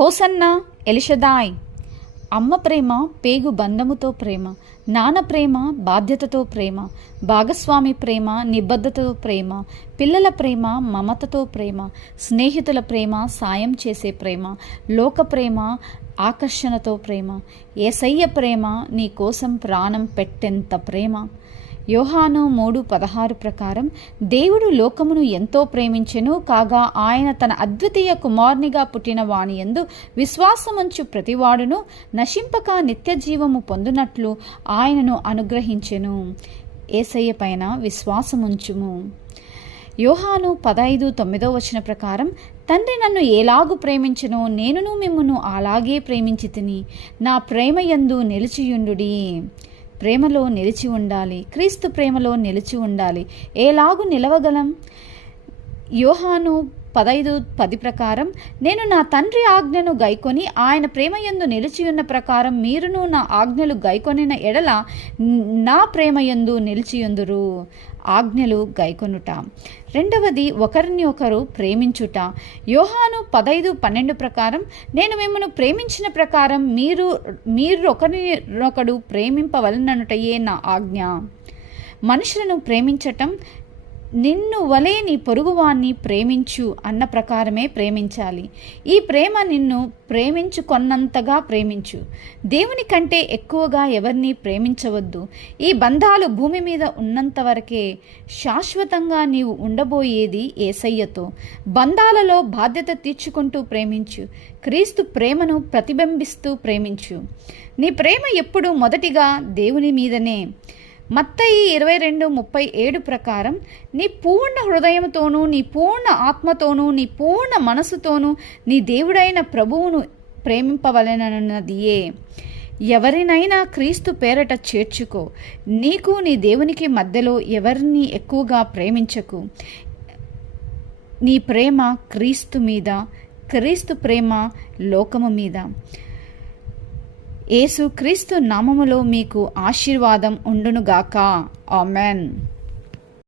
Hosanna ఎలిషదాయ్. అమ్మ ప్రేమ పేగు బంధముతో ప్రేమ, నాన్న ప్రేమ బాధ్యతతో ప్రేమ, భాగస్వామి ప్రేమ నిబద్ధతతో ప్రేమ, పిల్లల ప్రేమ మమతతో ప్రేమ, స్నేహితుల ప్రేమ సాయం చేసే ప్రేమ, లోక ప్రేమ ఆకర్షణతో ప్రేమ, యేసయ్య ప్రేమ నీ కోసం ప్రాణం పెట్టెంత ప్రేమ. యోహాను 3:16 ప్రకారం దేవుడు లోకమును ఎంతో ప్రేమించెను, కాగా ఆయన తన అద్వితీయ కుమారునిగా పుట్టిన వాని యందు విశ్వాసముంచు ప్రతివాడును నశింపక నిత్య జీవము పొందునట్లు ఆయనను అనుగ్రహించెను. యేసయ్య పైన విశ్వాసముంచుము. యోహాను 15:9 ప్రకారం తండ్రి నన్ను ఎలాగు ప్రేమించెనో నేనును మిమ్మును అలాగే ప్రేమించితిని, నా ప్రేమ యందు నిలిచియుండుడి. ప్రేమలో నిలిచి ఉండాలి, క్రీస్తు ప్రేమలో నిలిచి ఉండాలి. ఎలాగు నిలవగలం? యోహాను 15:10 ప్రకారం నేను నా తండ్రి ఆజ్ఞను గైకొని ఆయన ప్రేమయందు నిలిచియున్న ప్రకారం మీరును నా ఆజ్ఞలు గైకొనిన ఎడల నా ప్రేమయందు నిలిచియుందురు. ఆజ్ఞలు గైకొనుట. రెండవది ఒకరిని ఒకరు ప్రేమించుట. యోహాను 15:12 ప్రకారం నేను మిమ్మను ప్రేమించిన ప్రకారం మీరు ఒకరినొకడు ప్రేమింపవలననుటయే నా ఆజ్ఞ. మనుషులను ప్రేమించటం నిన్ను వలే నీ పొరుగువాన్ని ప్రేమించు అన్న ప్రకారమే ప్రేమించాలి. ఈ ప్రేమ నిన్ను ప్రేమించుకొన్నంతగా ప్రేమించు. దేవుని కంటే ఎక్కువగా ఎవరిని ప్రేమించవద్దు. ఈ బంధాలు భూమి మీద ఉన్నంత వరకే. శాశ్వతంగా నీవు ఉండబోయేది యేసయ్యతో. బంధాలలో బాధ్యత తీర్చుకుంటూ ప్రేమించు. క్రీస్తు ప్రేమను ప్రతిబింబిస్తూ ప్రేమించు. నీ ప్రేమ ఎప్పుడు మొదటిగా దేవుని మీదనే. మత్తయి 22:37 ప్రకారం నీ పూర్ణ హృదయంతోనూ నీ పూర్ణ ఆత్మతోనూ నీ పూర్ణ మనసుతోనూ నీ దేవుడైన ప్రభువును ప్రేమింపవలెనన్నదియే. ఎవరినైనా క్రీస్తు పేరట చేర్చుకో. నీకు నీ దేవునికి మధ్యలో ఎవరిని ఎక్కువగా ప్రేమించకు. నీ ప్రేమ క్రీస్తు మీద, క్రీస్తు ప్రేమ లోకము మీద. యేసు క్రీస్తు నామములో మీకు ఆశీర్వాదం ఉండునుగాక. ఆమెన్.